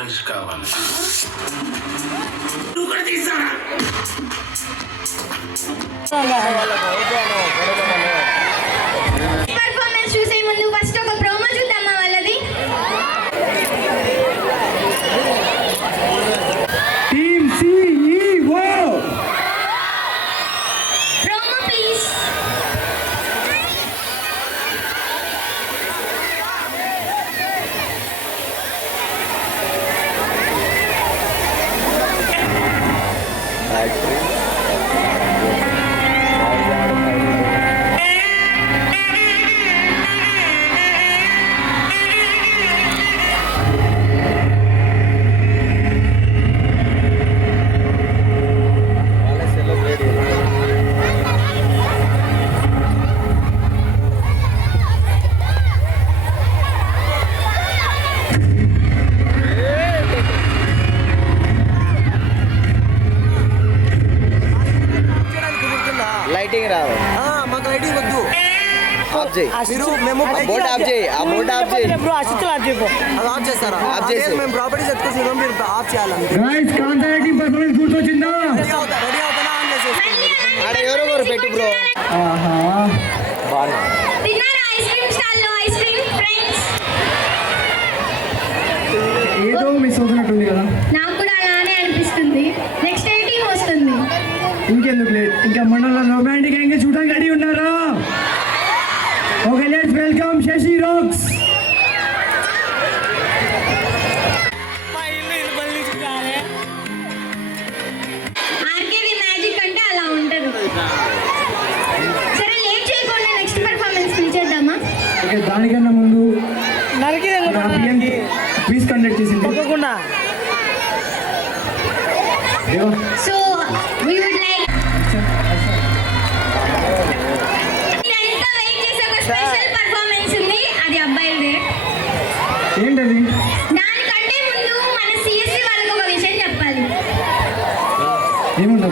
Performance కావాలి. నువ్వు కూడా తీసారా? పర్ఫార్మెన్స్ చూసే ముందు ఫస్ట్ ఒక ప్రోమో చూద్దామా వాళ్ళది. Team CEO promo please. Lighting రాదు, మాకు లైటింగ్ వద్దు. ఆఫ్ చేయి, మేము బోర్డు ఆఫ్ చేయి, ఆ బోర్డు ఆఫ్ చేయి. అది ఆఫ్ చేస్తారా? ఆఫ్ చేసి మేము ప్రాపర్టీస్ ఎత్తుకొచ్చినాం, మీరు ఆఫ్ చేయాలి. గైస్ కాంతారా టీమ్ పర్ఫార్మెన్స్ గుర్తొచ్చిందా? రెడీ అవుతానా? ఆన్ చేసేసి ఆడ ఎవరెవరు పెట్టు బ్రో. ఆహా తిన్నారా ఐస్ క్రీమ్ స్టాల్ లో ఐస్ క్రీమ్ ఫ్రెండ్స్? ఏదో మిస్ అవుతున్నట్టుంది కదా. నాకు కూడా అలానే అనిపిస్తుంది. నెక్స్ట్ ఏ టీం వస్తుంది? ఇంకెందుకు లేట్, ఇంకా మండలం రొమాంటిక్ యాంగిల్ చూడడానికి రెడీ ఉన్నారా? Okay let's welcome Shashi rocks. RKV magic అంటే అలా ఉంటుంది. సరే లేట్ చేయకుండా నెక్స్ట్ పర్ఫార్మెన్స్ పిలిచేద్దామా? ఓకే దానికన్నా ముందు క్విజ్ కండక్ట్ చేసింది దేవా. సో we would like ఇదంతా వెయిట్ చేసే ఒక స్పెషల్ పర్ఫార్మెన్స్ ఉంది. అది అబ్బాయిలదే. ఏంటది? దానికంటే ముందు మన సిఎస్సి వాళ్ళకి ఒక విషయం చెప్పాలి. ఏముండదు